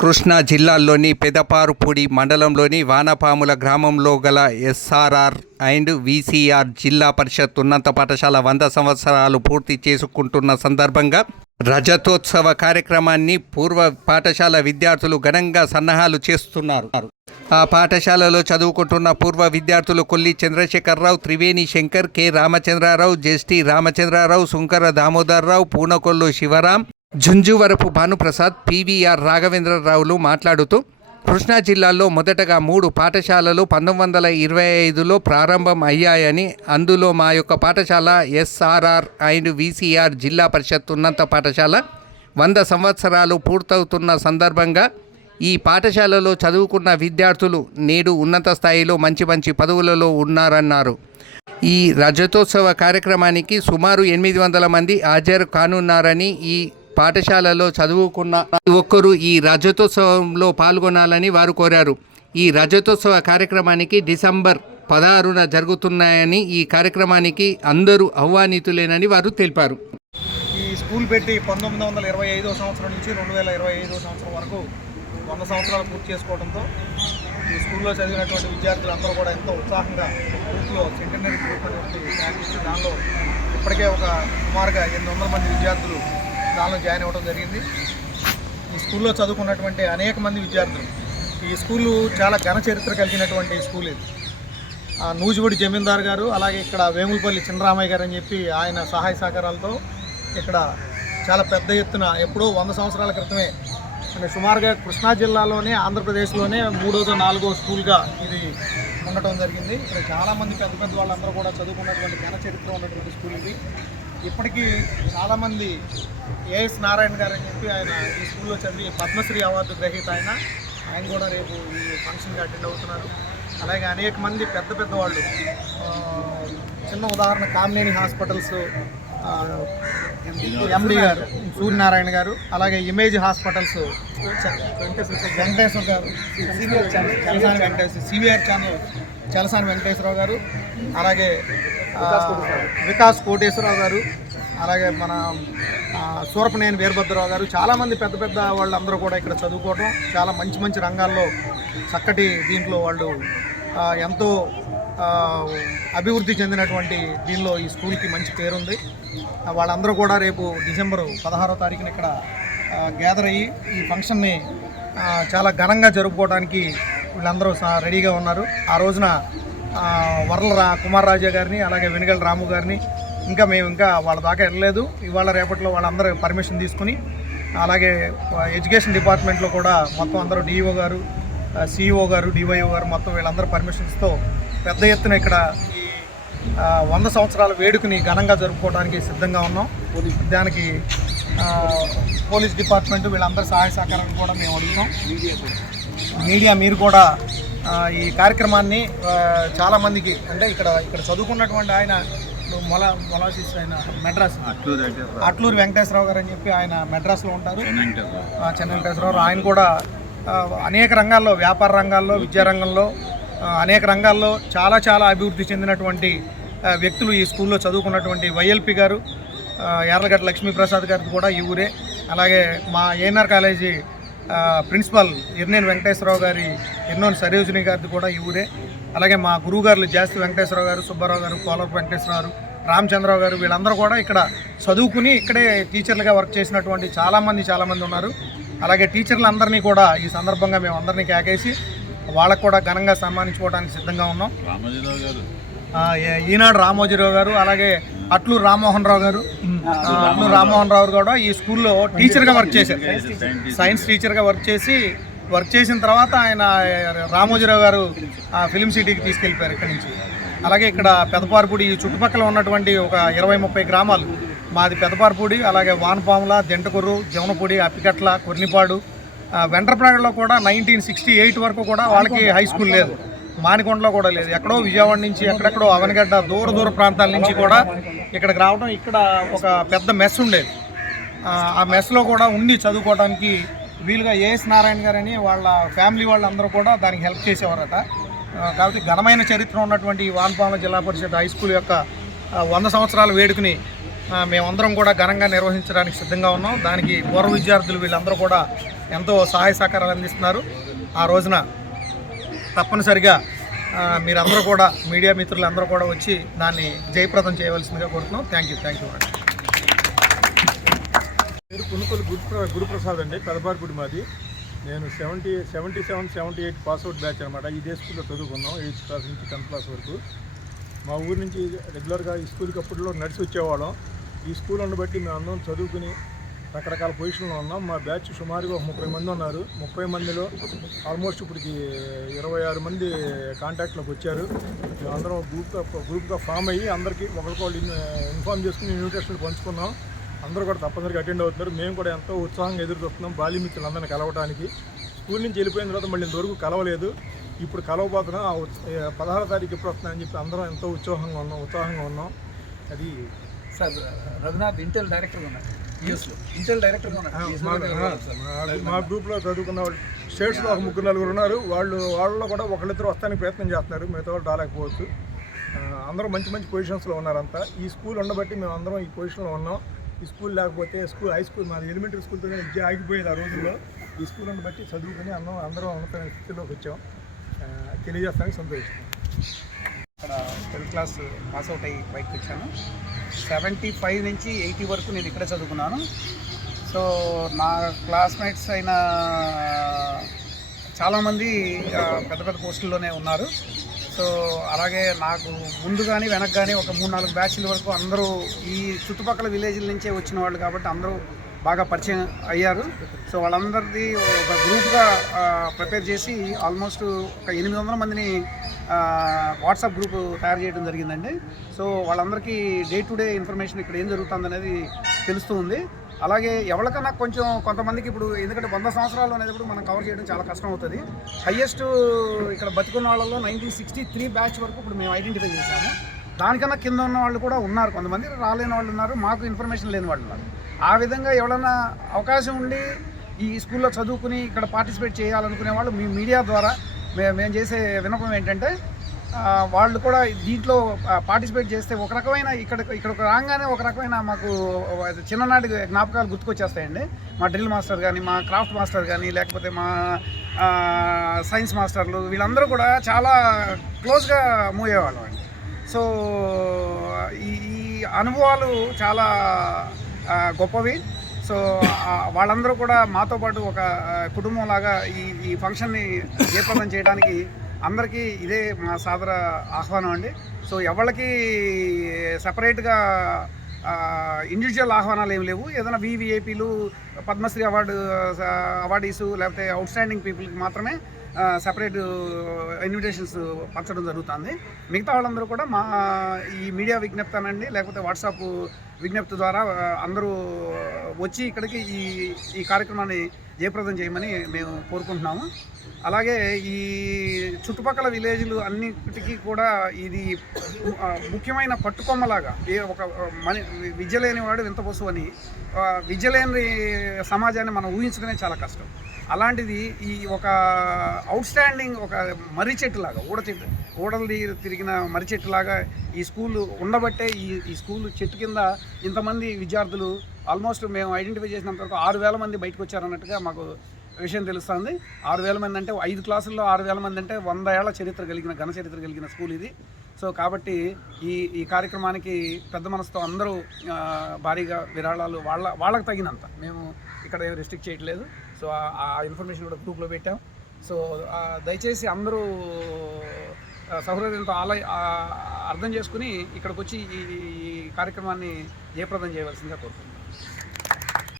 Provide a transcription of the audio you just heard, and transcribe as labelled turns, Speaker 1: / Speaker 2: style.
Speaker 1: కృష్ణా జిల్లాలోని పెదపారుపూడి మండలంలోని వానపాముల గ్రామంలో గల ఎస్ఆర్ఆర్ అండ్ విసిఆర్ జిల్లా పరిషత్ ఉన్నత పాఠశాల వంద సంవత్సరాలు పూర్తి చేసుకుంటున్న సందర్భంగా రజతోత్సవ కార్యక్రమాన్ని పూర్వ పాఠశాల విద్యార్థులు ఘనంగా సన్నాహాలు చేస్తున్నారు. ఆ పాఠశాలలో చదువుకుంటున్న పూర్వ విద్యార్థులు కొల్లి చంద్రశేఖరరావు త్రివేణి శంకర్ కె. రామచంద్రారావు జెస్టి రామచంద్రారావు సుంకర దామోదర్రావు పూనకొల్లు శివరాం జుంజువరపు భానుప్రసాద్ పివిఆర్ రాఘవేంద్రరావులు మాట్లాడుతూ కృష్ణా జిల్లాలో మొదటగా మూడు పాఠశాలలు పంతొమ్మిది వందల ఇరవై ఐదులో ప్రారంభం అయ్యాయని అందులో మా యొక్క పాఠశాల ఎస్ఆర్ఆర్ అండ్ విసిఆర్ జిల్లా పరిషత్ ఉన్నత పాఠశాల వంద సంవత్సరాలు పూర్తవుతున్న సందర్భంగా ఈ పాఠశాలలో చదువుకున్న విద్యార్థులు నేడు ఉన్నత స్థాయిలో మంచి మంచి పదవులలో ఉన్నారన్నారు. ఈ రజతోత్సవ కార్యక్రమానికి సుమారు ఎనిమిది వందల మంది హాజరు కానున్నారని ఈ పాఠశాలలో చదువుకున్న ప్రతి ఒక్కరూ ఈ రజతోత్సవంలో పాల్గొనాలని వారు కోరారు. ఈ రజతోత్సవ కార్యక్రమానికి డిసెంబర్ పదహారున జరుగుతున్నాయని ఈ కార్యక్రమానికి అందరూ ఆహ్వానితులేనని వారు తెలిపారు.
Speaker 2: ఈ స్కూల్ పెట్టి పంతొమ్మిది వందల ఇరవై ఐదో సంవత్సరం నుంచి రెండు వేల ఇరవై ఐదో సంవత్సరం వరకు వంద సంవత్సరాలు పూర్తి చేసుకోవడంతో ఈ స్కూల్లో చదివినటువంటి విద్యార్థులందరూ కూడా ఎంతో ఉత్సాహంగా గ్రూప్లో సెకండరీ గ్రూప్ అనేటువంటి దానిలో ఇప్పటికే ఒక సుమారుగా ఎనిమిది వందల మంది విద్యార్థులు దానిలో జాయిన్ అవ్వడం జరిగింది. ఈ స్కూల్లో చదువుకున్నటువంటి అనేక మంది విద్యార్థులు. ఈ స్కూలు చాలా ఘన చరిత్ర కలిగినటువంటి స్కూల్ ఇది. ఆ నూజివడి జమీందార్ గారు అలాగే ఇక్కడ వేములపల్లి చిన్నరామయ్య గారు అని చెప్పి ఆయన సహాయ సహకారాలతో ఇక్కడ చాలా పెద్ద ఎత్తున ఎప్పుడో వంద సంవత్సరాల క్రితమే అంటే సుమారుగా కృష్ణా జిల్లాలోనే ఆంధ్రప్రదేశ్లోనే మూడోదో నాలుగో స్కూల్గా ఇది ఉండటం జరిగింది. ఇక్కడ చాలామంది పెద్ద పెద్ద వాళ్ళందరూ కూడా చదువుకున్నటువంటి ఘన చరిత్ర ఉన్నటువంటి స్కూల్ ఇది. ఇప్పటికీ చాలామంది ఏఎస్ నారాయణ గారు అని చెప్పి ఆయన ఈ స్కూల్లో చదివి పద్మశ్రీ అవార్డు గ్రహీత ఆయన. ఆయన కూడా రేపు ఈ ఫంక్షన్కి అటెండ్ అవుతున్నారు. అలాగే అనేక మంది పెద్ద పెద్ద వాళ్ళు చిన్న ఉదాహరణ కామినేని హాస్పిటల్స్ ఎండి గారు సూర్యనారాయణ గారు అలాగే ఇమేజ్ హాస్పిటల్స్ వెంకటేశ్వర గారు senior channel Chalasani Venkateswara CVR channel Chalasani Venkateswararao గారు అలాగే వికాస్ కోటేశ్వరరావు గారు అలాగే మన సూరపనేని వీరభద్రరావు గారు చాలామంది పెద్ద పెద్ద వాళ్ళందరూ కూడా ఇక్కడ చదువుకోవడం చాలా మంచి మంచి రంగాల్లో చక్కటి దీంట్లో వాళ్ళు ఎంతో అభివృద్ధి చెందినటువంటి దీనిలో ఈ స్కూల్కి మంచి పేరుంది. వాళ్ళందరూ కూడా రేపు డిసెంబరు పదహారో తారీఖున ఇక్కడ గ్యాదర్ అయ్యి ఈ ఫంక్షన్ని చాలా ఘనంగా జరుపుకోవడానికి వీళ్ళందరూ రెడీగా ఉన్నారు. ఆ రోజున వరల రా కుమార్ రాజా గారిని అలాగే వెనుగల రాము గారిని ఇంకా మేము ఇంకా వాళ్ళ దాకా వెళ్ళలేదు. ఇవాళ రేపట్లో వాళ్ళందరూ పర్మిషన్ తీసుకుని అలాగే ఎడ్యుకేషన్ డిపార్ట్మెంట్లో కూడా మొత్తం అందరూ డిఈఓ గారు సిఇఓ గారు డివైఓ గారు మొత్తం వీళ్ళందరూ పర్మిషన్స్తో పెద్ద ఎత్తున ఇక్కడ వంద సంవత్సరాల వేడుకని ఘనంగా జరుపుకోవడానికి సిద్ధంగా ఉన్నాం. దానికి పోలీస్ డిపార్ట్మెంట్ వీళ్ళందరి సహాయ సహకారాన్ని కూడా మేము అడుగుతాం. మీడియా మీరు కూడా ఈ కార్యక్రమాన్ని చాలామందికి అంటే ఇక్కడ ఇక్కడ చదువుకున్నటువంటి ఆయన మొల మొలాసిస్ ఆయన మెడ్రాస్ అట్లూరు వెంకటేశ్వరరావు. గారు అని చెప్పి ఆయన మెడ్రాస్లో ఉంటారు. చెన్నై వెంకటేశ్వరరావు. ఆయన కూడా అనేక రంగాల్లో వ్యాపార రంగాల్లో విద్యా రంగంలో ఆ, అనేక రంగాల్లో చాలా చాలా అభివృద్ధి చెందినటువంటి వ్యక్తులు ఈ స్కూల్లో చదువుకున్నటువంటి వైఎల్పి గారు ఆ, యార్లగడ్డ లక్ష్మీప్రసాద్ గారిది కూడా ఈ ఊరే. అలాగే మా ANR college principal principal Irneni Venkateswararao గారి ఎన్నోని సరోజిని గారిది కూడా ఈ ఊరే. అలాగే మా గురువుగారులు జాస్తి వెంకటేశ్వరరావు గారు సుబ్బారావు గారు కోలపు వెంకటేశ్వరరావు గారు రామచంద్రరావు గారు వీళ్ళందరూ కూడా ఇక్కడ చదువుకుని ఇక్కడే టీచర్లుగా వర్క్ చేసినటువంటి చాలామంది చాలామంది ఉన్నారు. అలాగే టీచర్లందరినీ కూడా ఈ సందర్భంగా మేము అందరినీ కేకేసి వాళ్ళకు కూడా ఘనంగా సన్మానించుకోవడానికి సిద్ధంగా ఉన్నాం. ఆ, గారు. ఈనాడు రామోజీరావు గారు అలాగే అట్లూరు రామ్మోహన్ రావు గారు ఆ, అట్లూరు రామ్మోహన్ రావు కూడా ఈ స్కూల్లో టీచర్గా వర్క్ చేశారు. సైన్స్ టీచర్గా వర్క్ చేసి వర్క్ చేసిన తర్వాత ఆయన రామోజీరావు గారు ఆ, ఫిలిం సిటీకి తీసుకెళ్ళిపోయారు ఇక్కడి నుంచి. అలాగే ఇక్కడ పెదపార్పూడి ఈ చుట్టుపక్కల ఉన్నటువంటి ఒక ఇరవై ముప్పై గ్రామాలు. మాది పెదపార్పూడి అలాగే వానపాముల దెంటకూరు జవనపూడి అప్పికట్ల కొర్నిపాడు ఆ, వెంట్రప్రాగడలో కూడా నైన్టీన్ సిక్స్టీ ఎయిట్ వరకు కూడా వాళ్ళకి హై స్కూల్ లేదు. మానికొండలో కూడా లేదు. ఎక్కడో విజయవాడ నుంచి ఎక్కడెక్కడో అవనగడ్డ దూర దూర ప్రాంతాల నుంచి కూడా ఇక్కడికి రావడం ఇక్కడ ఒక పెద్ద మెస్ ఉండేది. ఆ, మెస్లో కూడా ఉండి చదువుకోవడానికి వీలుగా ఏఎస్ నారాయణ గారని వాళ్ళ ఫ్యామిలీ వాళ్ళందరూ కూడా దానికి హెల్ప్ చేసేవారట. కాబట్టి ఘనమైన చరిత్ర ఉన్నటువంటి ఈ వాన్పామ జిల్లా పరిషత్ హై స్కూల్ యొక్క వంద సంవత్సరాల వేడుకని మేమందరం కూడా ఘనంగా నిర్వహించడానికి సిద్ధంగా ఉన్నాం. దానికి పూర్వ విద్యార్థులు వీళ్ళందరూ కూడా ఎంతో సహాయ సహకారాలు అందిస్తున్నారు. ఆ రోజున తప్పనిసరిగా మీరందరూ కూడా మీడియా మిత్రులు అందరూ కూడా వచ్చి దాన్ని జయప్రదం చేయవలసిందిగా కోరుతున్నాం. థ్యాంక్ యూ థ్యాంక్ యూ
Speaker 3: పేరు పునుకొలు గురు గురుప్రసాద్ అండి పెదపారిపూడి మాది. నేను seventy seventy seven seventy eight pass out batch అనమాట ఇదే స్కూల్లో చదువుకున్నాం ఎయిత్ క్లాస్ నుంచి టెన్త్ క్లాస్ వరకు. మా ఊరు నుంచి రెగ్యులర్గా ఈ స్కూల్కి అప్పట్లో నడిచి వచ్చేవాళ్ళం ఈ స్కూల్ బట్టి మేము అందరం చదువుకుని రకరకాల పొజిషన్లో ఉన్నాం. మా బ్యాచ్ సుమారుగా ముప్పై మంది ఉన్నారు. ముప్పై మందిలో ఆల్మోస్ట్ ఇప్పటికి ఇరవై ఆరు మంది కాంటాక్ట్లోకి వచ్చారు. అందరం గ్రూప్గా గ్రూప్గా ఫామ్ అయ్యి అందరికీ ఒకరికొకరు ఇన్- ఇన్ఫార్మ్ చేసుకుని ఇన్విటేషన్లు పంచుకున్నాం. అందరూ కూడా తప్పనిసరిగా అటెండ్ అవుతున్నారు. మేము కూడా ఎంతో ఉత్సాహంగా ఎదురు చూస్తున్నాం బాల్యమిత్రులందరినీ కలవడానికి స్కూల్ నుంచి వెళ్ళిపోయిన తర్వాత మళ్ళీ ఇంతవరకు కలవలేదు. ఇప్పుడు కలవబోతున్నా. పదహారు పదహారో తారీఖు ఎప్పుడు వస్తుందని చెప్పి అందరం ఎంతో ఉత్సాహంగా ఉన్నాం ఉత్సాహంగా ఉన్నాం. అది
Speaker 4: సార్ రఘునాథ్ ఇంటెల్ డైరెక్టర్ ఉన్నారు.
Speaker 3: మా గ్రూప్లో చదువుకున్న వాళ్ళు స్టేట్స్లో ఒక ముగ్గురు నలుగురు ఉన్నారు. వాళ్ళు వాళ్ళలో కూడా ఒకళ్ళిద్దరు వస్తానికి ప్రయత్నం చేస్తున్నారు. మిగతా వాళ్ళు రాలేకపోవచ్చు. అందరూ మంచి మంచి పొజిషన్స్లో ఉన్నారంతా ఈ స్కూల్ ఉండబట్టి మేము అందరం ఈ పొజిషన్లో ఉన్నాం. ఈ స్కూల్ లేకపోతే స్కూల్ హై స్కూల్ మాది ఎలిమెంటరీ స్కూల్తో విద్య ఆగిపోయేది ఆ రోజుల్లో. ఈ స్కూల్ ఉండబట్టి చదువుకుని అందరం అందరం ఉన్నతమైన స్థితిలోకి వచ్చాం. తెలియజేస్తానికి సంతోషిస్తాం
Speaker 4: ఇక్కడ టెన్త్ క్లాస్ పాస్ అవుట్ అయ్యి బయటకు వచ్చాను. సెవెంటీ ఫైవ్ నుంచి ఎయిటీ వరకు నేను ఇక్కడే చదువుకున్నాను. సో నా క్లాస్మేట్స్ అయిన చాలామంది పెద్ద పెద్ద పోస్టుల్లోనే ఉన్నారు. సో అలాగే నాకు ముందు కానీ వెనక కానీ ఒక మూడు నాలుగు బ్యాచ్ల వరకు అందరూ ఈ చుట్టుపక్కల విలేజ్ల నుంచే వచ్చిన వాళ్ళు కాబట్టి అందరూ బాగా పరిచయం అయ్యారు. సో వాళ్ళందరిది ఒక గ్రూప్గా ప్రిపేర్ చేసి ఆల్మోస్ట్ ఒక ఎనిమిది వందల మందిని వాట్సాప్ గ్రూప్ తయారు చేయడం జరిగిందండి. సో వాళ్ళందరికీ డే టు డే ఇన్ఫర్మేషన్ ఇక్కడ ఏం జరుగుతుంది అనేది తెలుస్తూ ఉంది. అలాగే ఎవరికన్నా కొంచెం కొంతమందికి ఇప్పుడు ఎందుకంటే వంద సంవత్సరాలు అనేది కూడా మనం కవర్ చేయడం చాలా కష్టం అవుతుంది. హయ్యెస్ట్ ఇక్కడ బతికున్న వాళ్ళలో నైన్టీన్ సిక్స్టీ త్రీ బ్యాచ్ వరకు ఇప్పుడు మేము ఐడెంటిఫై చేశాము. దానికన్నా కింద ఉన్న వాళ్ళు కూడా ఉన్నారు. కొంతమంది రాలేని వాళ్ళు ఉన్నారు. మాకు ఇన్ఫర్మేషన్ లేని వాళ్ళు ఉన్నారు. ఆ విధంగా ఎవరైనా అవకాశం ఉండి ఈ స్కూల్లో చదువుకుని ఇక్కడ పార్టిసిపేట్ చేయాలనుకునే వాళ్ళు మీ మీడియా ద్వారా మే- మేము చేసే విన్నపం ఏంటంటే వాళ్ళు కూడా దీంట్లో పార్టిసిపేట్ చేస్తే ఒక రకమైన ఇక్కడ ఇక్కడ రాగానే ఒక రకమైన మాకు చిన్ననాటి జ్ఞాపకాలు గుర్తుకొచ్చేస్తాయండి. మా డ్రిల్ మాస్టర్ కానీ మా క్రాఫ్ట్ మాస్టర్ కానీ లేకపోతే మా సైన్స్ మాస్టర్లు వీళ్ళందరూ కూడా చాలా క్లోజ్గా మూవ్ అయ్యేవాళ్ళం అండి. సో ఈ అనుభవాలు చాలా గొప్పవి. సో వాళ్ళందరూ కూడా మాతో పాటు ఒక కుటుంబం కుటుంబంలాగా ఈ ఈ ఫంక్షన్ని జయప్రదం చేయడానికి అందరికీ ఇదే మా సాదర ఆహ్వానం అండి. సో ఎవరికి సపరేట్గా ఇండివిజువల్ ఆహ్వానాలు ఏమి లేవు. ఏదైనా వివిఐపీలు పద్మశ్రీ అవార్డు అవార్డీసు లేకపోతే అవుట్ స్టాండింగ్ పీపుల్కి మాత్రమే సపరేట్ ఇన్విటేషన్స్ పంచడం జరుగుతుంది. మిగతా వాళ్ళందరూ కూడా మా ఈ మీడియా విజ్ఞప్తి అనండి లేకపోతే వాట్సాప్ విజ్ఞప్తి ద్వారా అందరూ వచ్చి ఇక్కడికి ఈ ఈ కార్యక్రమాన్ని జయప్రదం చేయమని మేము కోరుకుంటున్నాము. అలాగే ఈ చుట్టుపక్కల విలేజ్లు అన్నిటికీ కూడా ఇది ముఖ్యమైన పట్టుకొమ్మలాగా ఏ ఒక మని విద్య లేనివాడు వింత అని విద్య లేని సమాజాన్ని మనం ఊహించడమే చాలా కష్టం. అలాంటిది ఈ ఒక అవుట్స్టాండింగ్ ఒక మర్రి చెట్టులాగా ఊడ చెట్టు ఊడలు తిరిగిన మర్రి చెట్టులాగా ఈ స్కూల్ ఉండబట్టే ఈ ఈ స్కూల్ చెట్టు కింద ఇంతమంది విద్యార్థులు ఆల్మోస్ట్ మేము ఐడెంటిఫై చేసినంత వరకు ఆరు వేల మంది బయటకు వచ్చారన్నట్టుగా మాకు విషయం తెలుస్తుంది. ఆరు వేల మంది అంటే ఐదు క్లాసుల్లో ఆరు వేల మంది అంటే వంద ఏళ్ళ చరిత్ర కలిగిన ఘన చరిత్ర కలిగిన స్కూల్ ఇది. సో కాబట్టి ఈ ఈ కార్యక్రమానికి పెద్ద మనసుతో అందరూ భారీగా విరాళాలు వాళ్ళ వాళ్ళకి తగినంత. మేము ఇక్కడ ఏమి రెస్ట్రిక్ట్ చేయట్లేదు. సో ఆ- ఇన్ఫర్మేషన్ కూడా గ్రూప్లో పెట్టాం. సో దయచేసి అందరూ సౌహృదంతో ఆలయ అర్థం చేసుకుని ఇక్కడికి వచ్చి ఈ ఈ కార్యక్రమాన్ని జయప్రదం చేయవలసిందిగా కోరుతున్నాను